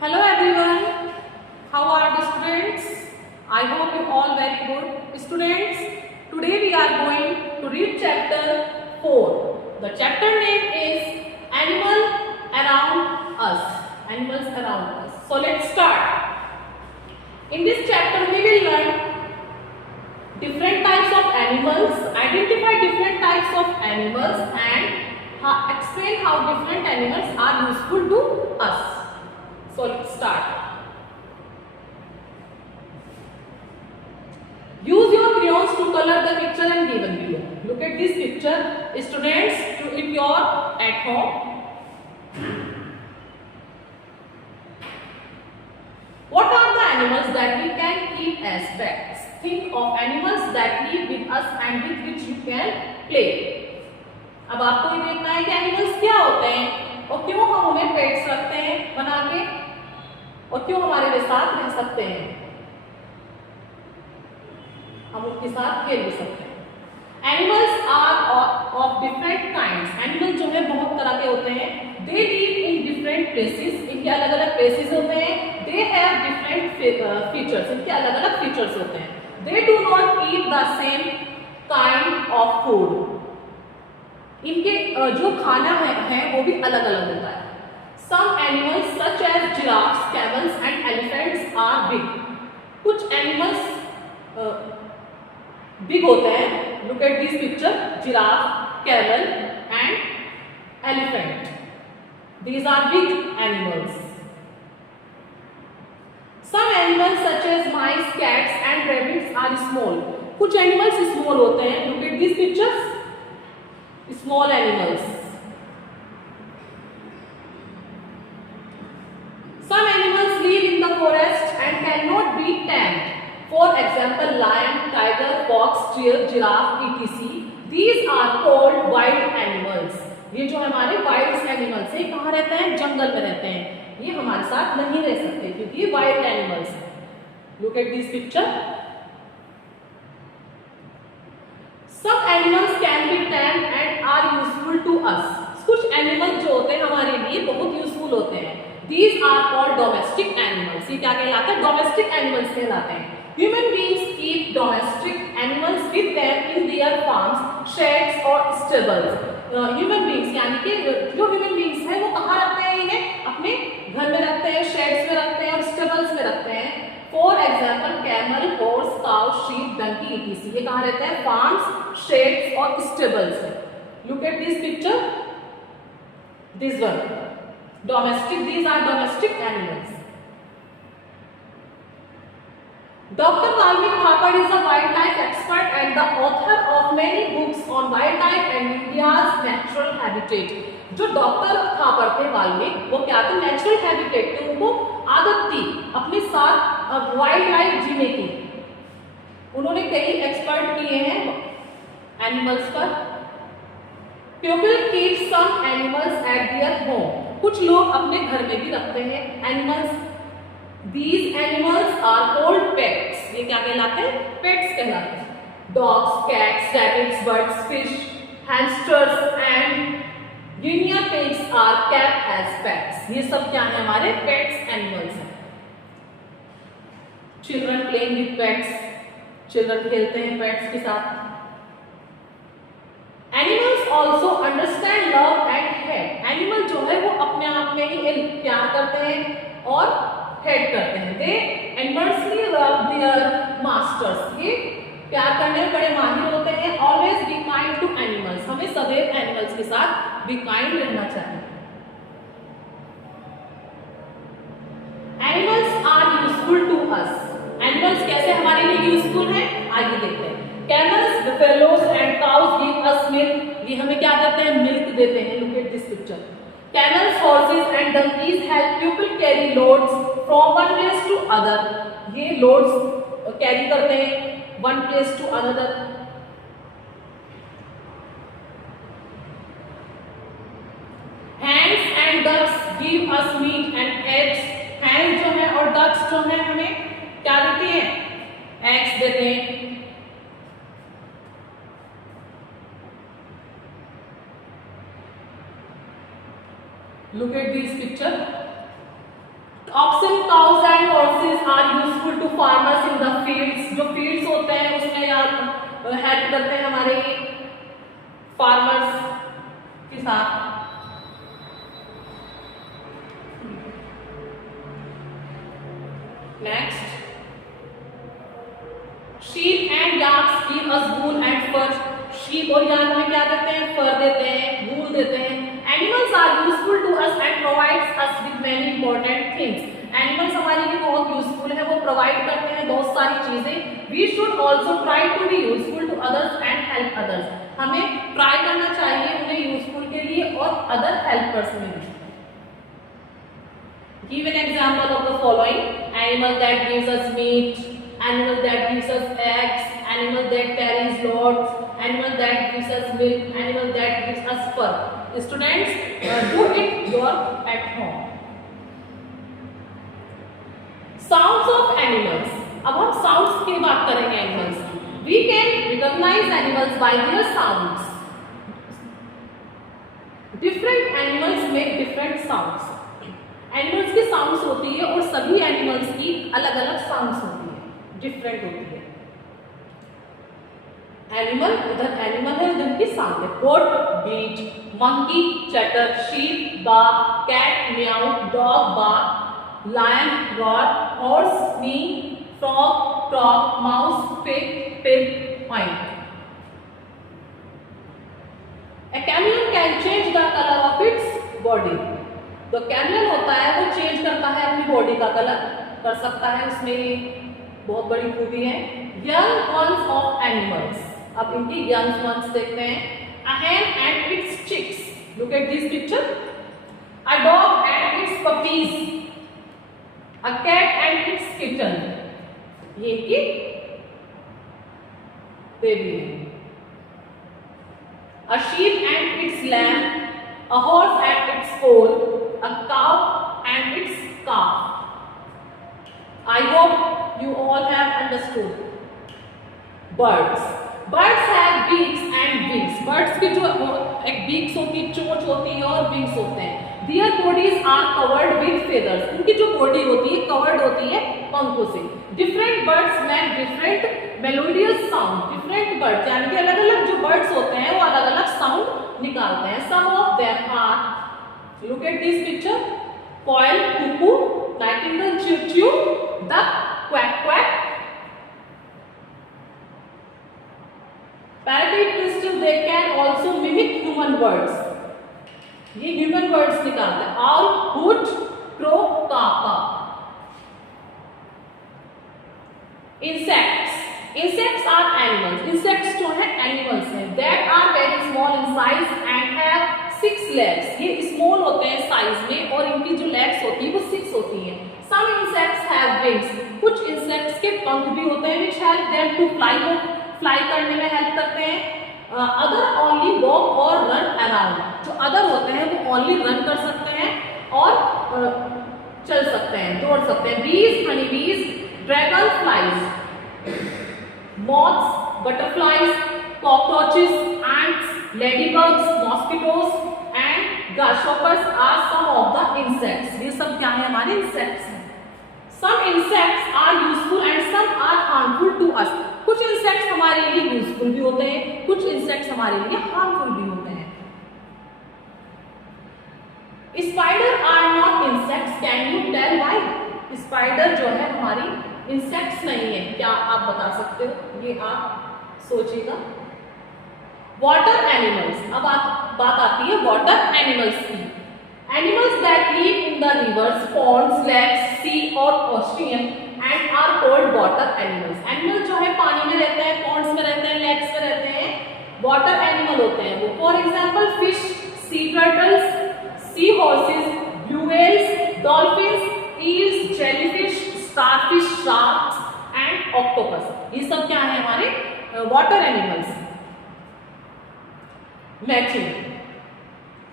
Hello everyone, how are the students? I hope you all very good. Students, today we are going to read chapter 4. The chapter name is Animal Around Us. Animals Around Us. So let's start. In this chapter we will learn different types of animals, identify different types of animals and explain how different animals are useful to us. So let's start. Use your crayons to color the picture and given below. Look at this picture. Students, if you are at home, what are the animals that we can keep as pets? Think of animals that live with us and with which you can play. अब आपको ये देखना है कि animals क्या होते हैं और क्यों हम उन्हें पेट्स रखते हैं बना के और क्यों हमारे साथ रह सकते हैं, हम उनके साथ खेल भी सकते हैं। Animals are of different kinds. Animal जो है बहुत तरह के होते हैं। They live in different places. इनके अलग अलग प्लेसेस होते हैं। They have different features. इनके अलग अलग फीचर्स होते हैं। They do not eat the same kind of food. इनके जो खाना है वो भी अलग अलग होता है। Some animals such as giraffes, camels and elephants are big. कुछ animals big होते हैं। Look at this picture: giraffe, camel and elephant. These are big animals. Some animals such as mice, cats and rabbits are small. कुछ animals small होते हैं। Look at these pictures: small animals. Some animals live in the forest and cannot be tamed. For example, lion, tiger, fox, deer, giraffe, etc. These are called wild animals. ये जो हमारे wild animals हैं, कहाँ रहते हैं? जंगल में रहते हैं। ये हमारे साथ नहीं रह सकते क्योंकि ये wild animals हैं। Look at this picture. Some animals can be tamed and are useful to us. कुछ animals जो होते हैं हमारे लिए बहुत useful होते हैं। These are called domestic animals. ये क्या कहलाते हैं? Domestic animals कहलाते हैं। Human beings keep domestic animals with them in their farms, sheds or stables. Human beings यानी कि जो human beings हैं वो कहाँ रखते हैं इन्हें? अपने घर में रखते हैं, sheds में रखते हैं और stables में रखते हैं। For example, camel, horse, cow, sheep, donkey, etc. ये कहाँ रहते हैं? Farms, sheds और stables में। Look at this picture. This one. Domestic. These are domestic animals. Dr. Valmiki Thapar is a wildlife expert and the author of many books on wildlife and India's natural habitat. जो doctor Thapar थे वाल्मीकि, वो क्या थे? Natural habitat थी। उनको आदत थी अपने साथ वाइल्ड लाइफ जीने की। उन्होंने कई एक्सपर्ट किए हैं एनिमल्स पर। People keep some animals at their home. कुछ लोग अपने घर में भी रखते हैं animals. These animals are called pets. ये क्या कहलाते हैं? Pets कहलाते हैं। Dogs, cats, rabbits, birds, fish, hamsters and guinea pigs are kept as pets. ये सब क्या है? हमारे pets animals हैं। Children playing with pets. Children खेलते हैं pets के साथ। Animals also understand love and hate. Animal जो है वो अपने आप में ही प्यार करते हैं और हेट करते हैं। They inversely love their masters. ये प्यार करने में बड़े माहिर होते हैं। Always be kind to animals. हमें सदैव एनिमल्स के साथ be kind रहना चाहिए। Animals are useful to us. Animals कैसे हमारे लिए यूजफुल हैं? आइए देखते हैं। Camels, buffaloes and cows give us milk. ये हमें क्या करते हैं? मिल्क देते हैं। Look at this picture. Camels, horses and donkeys help people carry loads from one place to other. ये loads carry करते हैं one place to another. Hens and ducks give us meat and eggs. Hens जो है और ducks जो है हमें क्या देते हैं? Eggs देते हैं। Look at this picture. Oxen, cows and horses are useful to farmers in the fields. जो fields होते हैं उसमें यार हेल्प करते हैं हमारे फार्मर्स के साथ। Next, sheep and yaks give us wool and fur. Sheep और याक में क्या देते हैं? फर देते हैं, वूल देते हैं। Animals are useful to us and provides us with many important things. Animals हमारे लिए बहुत यूजफुल है, वो प्रोवाइड करते हैं बहुत सारी चीजें। We should also try to be useful to others and help others. हमें ट्राई करना चाहिए उन्हें यूजफुल के लिए और अदर हेल्पर्स में भी। Give an example of the following: animal that gives us meat, animal that gives us eggs, animal that carries loads, animal that gives us milk, animal that gives us fur. Students, do it your at home. Sounds of animals. अब हम sounds की बात करेंगे animals की. We can recognize animals by their sounds. Different animals make different sounds. Animals की sounds होती है और सभी एनिमल्स की अलग अलग साउंड्स होती है, डिफरेंट होती है। एनिमल, उधर एनिमल है, उधर की साउंड है। Goat bleat, monkey chatter, sheep bark, cat meow, dog bark, lion roar, horse me, frog talk, mouse pig point. A chameleon can change the color of its body. तो chameleon होता है वो change करता है अपनी body का colour, कर सकता है, उसमें बहुत बड़ी खूबी है। यंग वंस ऑफ एनिमल्स, अब इनकी यंग वंस देखते हैं। अ hen and its chicks, look at this picture. A dog and its puppies, a cat and its kitten, ये इनकी बेबी है। A sheep and its lamb, a horse and its foal, a cow and its calf. I hope you all have understood. Birds. Birds have beaks and wings. Birds की जो एक beaks होती है, चोंच होती है और wings होते हैं। Their bodies are covered with feathers. उनकी जो body होती है covered होती है पंखों से। Different birds make different melodious sound. Different birds यानी कि अलग अलग जो birds होते हैं वो अलग अलग sound निकालते हैं। Some of them are, look at this picture: quail, cuckoo, nightingale, chirp chirp, duck, quack quack, parrot, crystal. They can also mimic human words. ये human words निकालते हैं। owl, hoot, crow, caw. Insects. Insects are animals. Insects जो है animals हैं। That are very small in size and have 6 legs. ये small होते हैं size में और इनकी जो legs होती है वो 6 होती हैं। Some insects have wings. कुछ insects के पंख भी होते हैं which help them to fly. वो fly करने में help करते हैं। Other only walk or run around. जो other होते हैं वो only run कर सकते हैं और चल सकते हैं, दौड़ सकते हैं। Bees, honey bees, dragonflies, moths, butterflies, cockroaches, ants, ladybugs, mosquitoes and grasshoppers are some of the insects. ये सब क्या है? हमारे insects हैं। Some insects are useful and some are harmful to us. कुछ insects हमारे लिए useful भी होते हैं, कुछ insects हमारे लिए harmful भी होते हैं। Spider are not insects. Can you tell why? Spider जो है हमारी insects नहीं है, क्या आप बता सकते हो? ये आप सोचिएगा। Water animals. अब बात आती है water animals की। Animals that live in the rivers, ponds, lakes, sea or ocean and are called water animals. Animals जो है पानी में रहते हैं, ponds में रहते हैं, lakes में रहते हैं, water animal होते हैं वो। For example, fish, sea turtles, sea horses, blue whales, dolphins, eels, jellyfish, starfish, sharks and octopus. ये सब क्या है? हमारे water animals। Matching.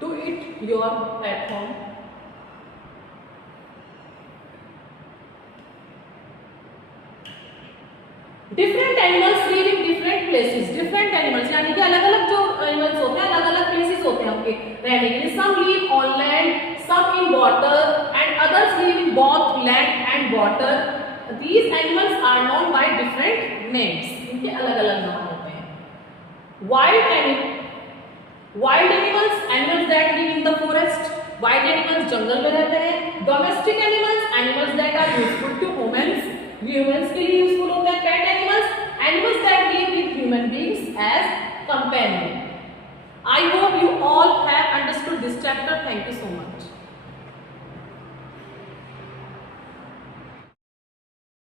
Do it your at home. Different animals live in different places. Different animals यानी कि अलग अलग जो animals होते हैं अलग अलग places होते हैं उनके रहने के लिए। Some live on land, some in water and others live in in both land and water. These animals are known by different names. इनके अलग-अलग नाम होते हैं. Wild animals, animals that live in the forest. Wild animals जंगल में रहते हैं. Domestic animals, animals that are useful to humans. Humans के लिए useful होते हैं. Pet animals, animals that live with human beings as companion. I hope you all have understood this chapter. Thank you so much.